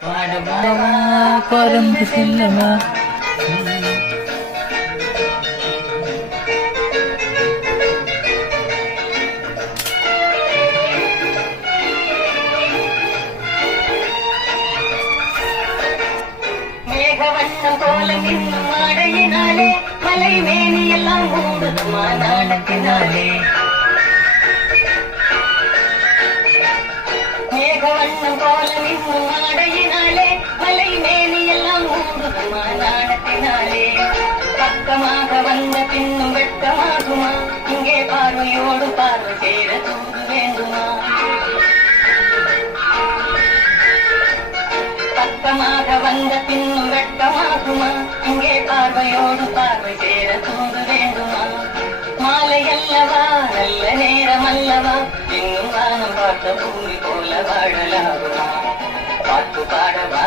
பாடவா பறந்து செல்லவா மேகவண்ணம் போல மின்னும் ஆடையினாலே மலை மேனி எல்லாம் மூடுதுமா நாணத்தினாலே. மேகவண்ணம் போல மின்னும் ஆடையினாலே மலை மேனி எல்லாம் மூடுதுமா நாணத்தினாலே. பக்கமாக வந்த பின்னும் வெட்கமாகுமா இங்கே பார்வையோடு பார்வை சேர தூது வேண்டுமா. பக்கமாக வந்த பின்னும் வெட்கமாகுமா இங்கே பார்வையோடு பார்வை சேர தூது வேண்டுமா. மாலை அல்லவா நல்ல நேரம் அல்லவா இன்னும் வானம் பார்த்த பூமி போல வாழலாகுமா. பாட்டு பாடவா